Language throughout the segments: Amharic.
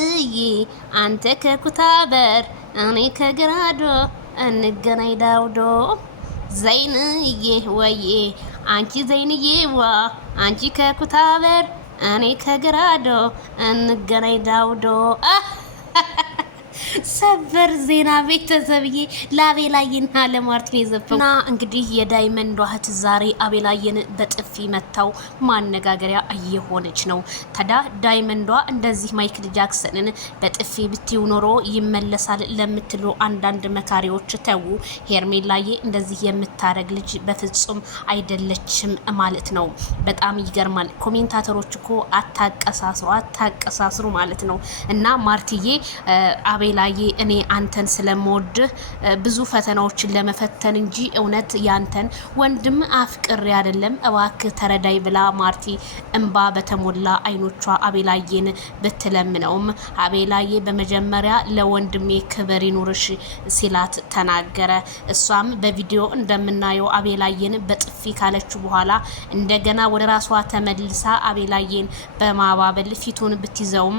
ዘይንዬ አንተ ከኩታበር እኔ ከግራዶ እንገናኝ ዳውዶ ዘይንዬ ወዬ አንቺ ዘይንዬዋ አንቺ ከኩታበር እኔ ከግራዶ እንገናኝ ዳውዶ ሰበር ዜና ቤተሰብዬ ለአቤላየና ለማርቲን የዘፈኑና እንግዲህ የዳይመንድ እህት ዛሬ አቤላየን በጥፊ መታው ማነጋገሪያ እየሆነች ነው። ታዲያ ዳይመንዷ እንደዚህ ማይክል ጃክሰንን በጥፊ ብትይው ኖሮ ይመለሳል ለምትሉ አንዳንድ መካሪዎች ተው፣ ሄርሜላዬ እንደዚህ የምታረግ ልጅ በፍጹም አይደለችም ማለት ነው። በጣም ይገርማል። ኮሜንታተሮች እኮ አታቀሳስሩ ማለት ነው። እና ማርቲዬ አቤላዬ እኔ አንተን ስለምወድህ ብዙ ፈተናዎችን ለመፈተን እንጂ እውነት ያንተን ወንድም አፍቅሬ አይደለም እባክህ ተረዳይ ብላ ማርቲ እንባ በተሞላ አይኖቿ አቤላየን ብትለምነውም አቤላዬ በመጀመሪያ ለወንድሜ ክብር ይኑርሽ ሲላት ተናገረ። እሷም በቪዲዮ እንደምናየው አቤላየን በጥፊ ካለችው በኋላ እንደገና ወደ ራሷ ተመልሳ አቤላየን በማባበል ፊቱን ብትይዘውም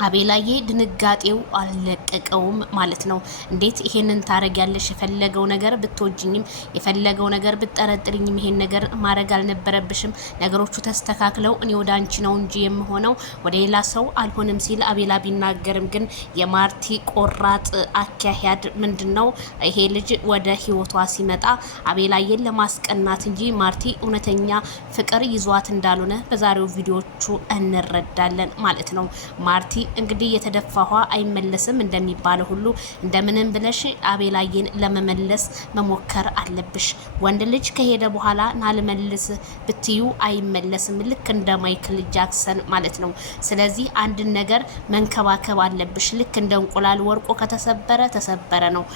አቤላዬ ድንጋጤው አልለቀቀውም ማለት ነው። እንዴት ይሄንን ታረጊያለሽ? የፈለገው ነገር ብትወጂኝም የፈለገው ነገር ብትጠረጥሪኝም ይሄን ነገር ማድረግ አልነበረብሽም። ነገሮቹ ተስተካክለው እኔ ወደ አንቺ ነው እንጂ የምሆነው ወደ ሌላ ሰው አልሆንም ሲል አቤላ ቢናገርም ግን የማርቲ ቆራጥ አካሄድ ምንድነው? ይሄ ልጅ ወደ ህይወቷ ሲመጣ አቤላዬን ለማስቀናት እንጂ ማርቲ እውነተኛ ፍቅር ይዟት እንዳልሆነ በዛሬው ቪዲዮቹ እንረዳለን ማለት ነው። ማርቲ እንግዲህ የተደፋዋ አይመለስም እንደሚባለው ሁሉ እንደምንም ብለሽ አቤላየን ለመመለስ መሞከር አለብሽ። ወንድ ልጅ ከሄደ በኋላ ናልመልስ ብትዩ አይመለስም፣ ልክ እንደ ማይክል ጃክሰን ማለት ነው። ስለዚህ አንድ ነገር መንከባከብ አለብሽ። ልክ እንደ እንቁላል ወርቆ ከተሰበረ ተሰበረ ነው፣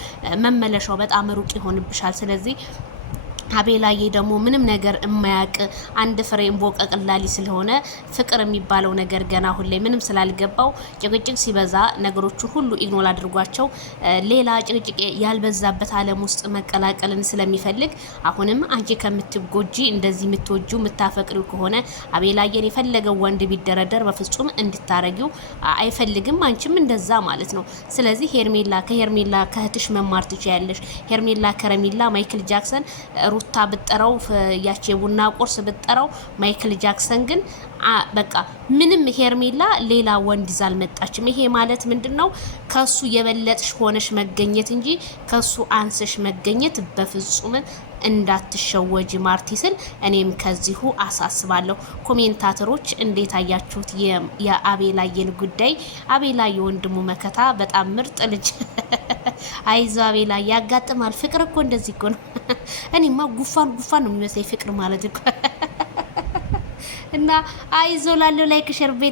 መመለሻው በጣም ሩቅ ይሆንብሻል። ስለዚህ አቤላዬ ደግሞ ምንም ነገር የማያውቅ አንድ ፍሬ እንቦቀቅላሊ ስለሆነ ፍቅር የሚባለው ነገር ገና ሁሌ ምንም ስላልገባው ጭቅጭቅ ሲበዛ ነገሮቹን ሁሉ ኢግኖር አድርጓቸው ሌላ ጭቅጭቅ ያልበዛበት ዓለም ውስጥ መቀላቀልን ስለሚፈልግ አሁንም አንቺ ከምትጎጂ እንደዚህ የምትወጂው የምታፈቅሪው ከሆነ አቤላዬን የፈለገው ወንድ ቢደረደር በፍጹም እንድታረጊው አይፈልግም። አንቺም እንደዛ ማለት ነው። ስለዚህ ከሄርሜላ ከእህትሽ መማር ትችያለሽ። ሄርሜላ ከረሜላ ማይክል ጃክሰን ሩታ ብጠራው ያቺ ቡና ቁርስ ብጠራው ማይክል ጃክሰን ግን በቃ ምንም ሄርሜላ ሌላ ወንድ ይዛ አልመጣችም። ይሄ ማለት ምንድነው? ከሱ የበለጥሽ ሆነሽ መገኘት እንጂ ከሱ አንሰሽ መገኘት በፍጹም እንዳትሸወጂ ማርቲ ስል እኔም ከዚሁ አሳስባለሁ። ኮሜንታተሮች እንዴት አያችሁት የአቤላየን ጉዳይ? አቤላ የወንድሙ መከታ በጣም ምርጥ ልጅ አይዞ አቤላ ያጋጥማል። ፍቅር እኮ እንደዚህ እኮ ነው። እኔማ ጉፋን ነው የሚመስለኝ ፍቅር ማለት እኮ እና አይዞ ላለው ላይክ ሸር ቤት